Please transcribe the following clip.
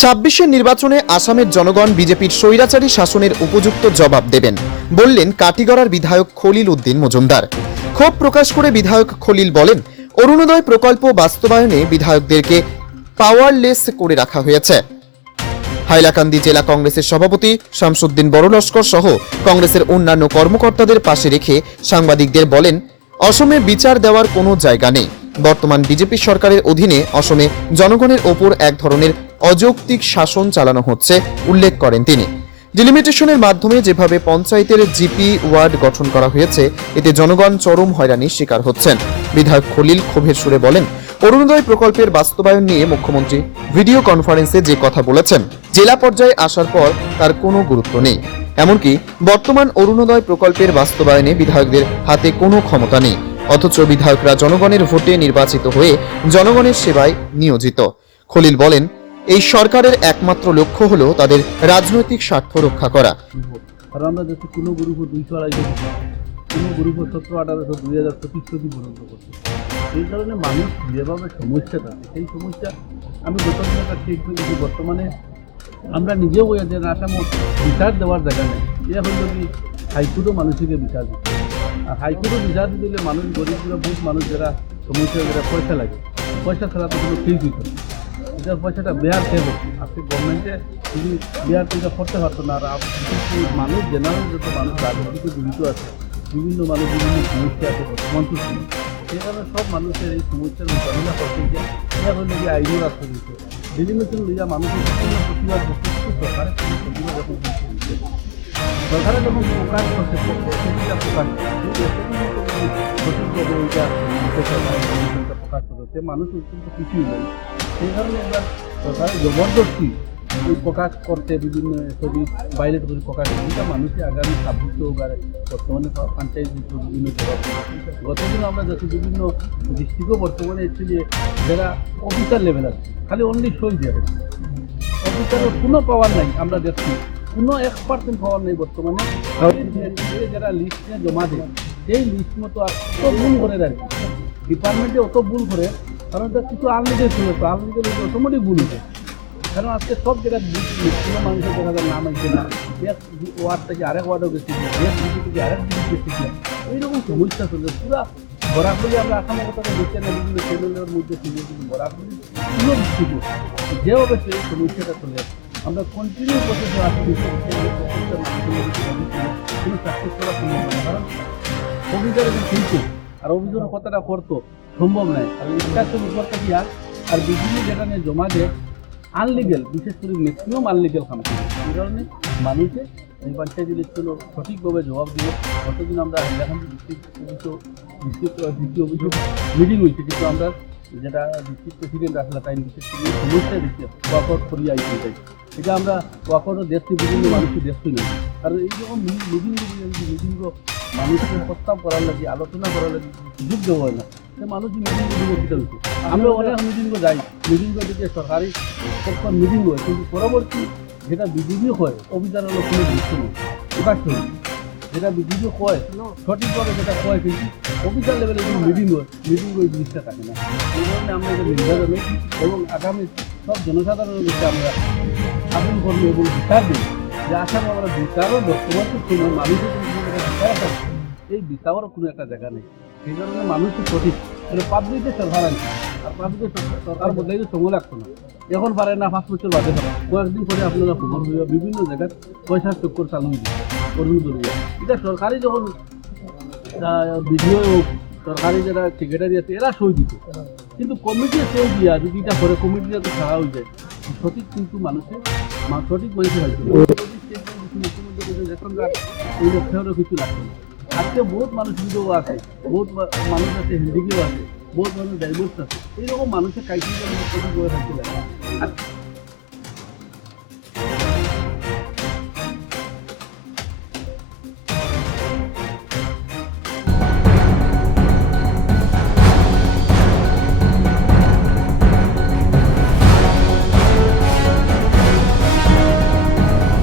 ছাব্বিশের নির্বাচনে আসামের জনগণ বিজেপির স্বৈরাচারী শাসনের উপযুক্ত জবাব দেবেন বললেন কাটিগড়ার বিধায়ক খলিল উদ্দিন মজুমদার। ক্ষোভ প্রকাশ করে বিধায়ক খলিল বলেন, অরুণোদয় প্রকল্প বাস্তবায়নে বিধায়কদেরকে পাওয়ারলেস করে রাখা হয়েছে। হাইলাকান্দি জেলা কংগ্রেসের সভাপতি শামসুদ্দিন বড়লস্কর সহ কংগ্রেসের অন্যান্য কর্মকর্তাদের পাশে রেখে সাংবাদিকদের বলেন, অসমে বিচার দেওয়ার কোনো জায়গা নেই। বর্তমান বিজেপি সরকারের অধীনে অসমে জনগণের ওপর এক ধরনের অযৌক্তিক শাসন চালানো হচ্ছে উল্লেখ করেন তিনি। ডিলিমিটেশনের মাধ্যমে যেভাবে পঞ্চায়েতের জিপি ওয়ার্ড গঠন করা হয়েছে, এতে জনগণ চরম হয়রানির শিকার হচ্ছেন। বিধায়ক খলিল ক্ষোভের সুরে বলেন, অরুণোদয় প্রকল্পের বাস্তবায়ন নিয়ে মুখ্যমন্ত্রী ভিডিও কনফারেন্সে যে কথা বলেছেন, জেলা পর্যায়ে আসার পর তার কোনো গুরুত্ব নেই। এমনকি বর্তমান অরুণোদয় প্রকল্পের বাস্তবায়নে বিধায়কদের হাতে কোনো ক্ষমতা নেই, অথচ বিধায়করা জনগণের ভোটে নির্বাচিত হয়ে জনগণের সেবায় নিয়োজিত। খলিল বলেন, এই সরকারের একমাত্র লক্ষ্য হলো তাদের রাজনৈতিক স্বার্থ রক্ষা করা। আর আমরা দেখছি কোনো গ্রুপ 200-250, কোনো গ্রুপ 17-1800, 2000 প্রতিশ্রুতি পূরণ করছে। এই কারণে মানুষ যেভাবে সমস্যা থাকে, সেই সমস্যা আমি গত দিন একটা ঠিক করেছি। বর্তমানে আমরা নিজেও বই যে আসামে বিচার দেওয়ার জায়গা নেই। এ হইল কি হাইকোর্টও মানুষকে বিচার দিচ্ছে, আর হাইকোর্টও বিচার দিলে মানুষ গরিবরা, বহুত মানুষ যারা সমস্যা, যারা পয়সা লাগে, পয়সা ছাড়া তো কোনো ঠিক দিত না। এটার পয়সাটা বেয়ার খেয়ে হচ্ছে। আজকে গভর্নমেন্টে যদি বেয়ার পয়সা করতে পারতো না, আর মানুষ জেনারেল যত মানুষ রাজনীতিতে জড়িত আছে, বিভিন্ন মানুষ বিভিন্ন সমস্যা আছে বর্তমান তো ছিল, সেই কারণে সব মানুষের এই সমস্যার মোকাবিলা করতে গিয়ে এটা হলে যে আইনের রাস্তা দিচ্ছে ডিলিমিটেশন লইয়া মানুষের বিভিন্ন প্রতিবাদ করতে সরকারের কোনো প্রতিবাদ যখন দিচ্ছে, সরকারে যখন প্রকাশ করছে সেটা প্রকাশ সঠিকভাবে ওইটা প্রকাশ করতে মানুষ অত্যন্ত কিছুই নেই। সেই কারণে এবার সরকার জবরদস্তি ওই প্রকাশ করতে বিভিন্ন ছবি বাইরে করে প্রকাশ করতে মানুষের আগামী 26 বর্তমানে পঞ্চায়েত বিভিন্ন জবাব। গতদিন আমরা দেখি বিভিন্ন ডিস্ট্রিক্টও বর্তমানে অ্যাকচুয়ালি যারা অফিসার লেভেল আছে, খালি অনলি সই দিয়ে অফিসারের কোনো পাওয়ার নাই। আমরা দেখছি কোনো 1% পাওয়ার নেই বর্তমানে। যারা লিস্ট নিয়ে জমা দেয়, সেই লিস্ট মতো অত ভুল করে আর কি ডিপার্টমেন্টে অত ভুল করে, কারণ তার কিছু আনলিগেল ছিল, তো আনলিগেল অটোমেটিক ভুল হয়েছে। কারণ আজকে সব জায়গায় কোনো মানুষের দেখা যায় নাম আসছে না, এক ওয়ার্ড থেকে আরেক ওয়ার্ডও গেছি, এক ডিগ্রি থেকে আরেক ডিগ্রি গেছি, এইরকম সমস্যা চলছে পুরা বরাকলি। আমরা আসামের কথা দেখছি না, বিভিন্ন চ্যানেলের মধ্যে ছিল, কিন্তু বরাকলি পুরো ডিস্ট্রিক্ট যেভাবে সেই সমস্যাটা চলে আমরা কন্টিনিউ প্রসেসে আসছি, কোনো সাকসেস করা সম্ভব নয়। কারণ অভিযোগ কিন্তু আর অভিযোগের কথাটা করতো সম্ভব নয়। আর ইনস্ট্রাকশন উপর থেকে আর বিভিন্ন যেখানে জমা দেয় আনলিগেল, বিশেষ করে ম্যাক্সিমাম আনলিগেল কাম করে। এই কারণে মানুষে এই পঞ্চায়েত ইলেকশনও সঠিকভাবে জবাব দিব। গতদিন আমরা এখন দ্বিতীয় অভিযোগ মিটিং হয়েছে, কিন্তু আমরা যেটা ডিস্ট্রিক্ট প্রেসিডেন্ট আসলে তাই বিশেষ করে সমস্যা দিচ্ছে ওয়াকআউট করিয়ে আইতে চাই। এটা আমরা ওয়াকআউটও দেখছি, বিভিন্ন মানুষকে দেখছি না। আর এইরকম মিটিংগুলো মানুষকে প্রস্তাব করার লাগে, আলোচনা করার লাগে সুযোগ দেওয়া হয় না। সে মানুষ মিটিংগুলো দিতে হচ্ছে। আমরা অনেক মিটিংও যাই, মিটিংগুলো দিকে সরকারি পক্ষের মিটিং হয়, কিন্তু পরবর্তী যেটা বিজেপি হয় অভিযান হলো কোনো দৃশ্য নেই, প্রকাশ হয়। যেটা বিজেপি হয় সঠিকভাবে যেটা হয়, কিন্তু অফিসার লেভেলে যদি মিটিং হয়, মিটিং ওই জিনিসটা থাকে না। এই কারণে আমরা এটা নির্ধারণ এবং আগামী সব জনসাধারণের কাছে আমরা আবেদন করবো এবং বিচার দিই যে আসামে আমরা বিচারও বর্তমান সময় মানুষের বিচার আছে, এই বিচারও কোনো একটা জায়গা নেই। সেই কারণে মানুষের সঠিক মানে পাবলিকের সরকার আছে, আর পাবলিকের সরকার বললে সময় লাগতো না, এখন পারে না 5 বছর বাদে পারে, কয়েকদিন পরে আপনারা খবর হইয়া বিভিন্ন জায়গায় পয়সার চক্কর চালু হয়ে যায় অরুণোদয়। এটা সরকারি যখন বিডিও সরকারি যারা সেক্রেটারি আছে এরা সই দিত, কিন্তু কমিটির সই দিয়া যদি এটা করে কমিটিটা তো ছাড়া হয়ে যায় সঠিক, কিন্তু মানুষের সঠিক মানুষের হয়তো রেশন কার্ড ওই লক্ষ্যেরও কিছু লাগবে না। আজকে বহুত মানুষ বিধবা আছে, বহুত মানুষ আছে হ্যান্ডিক্যাপ আছে, বহুত মানুষ ডাইভোর্স আছে, এইরকম মানুষের ক্রাইটেরিয়া সঠিকভাবে থাকতে লাগে। আর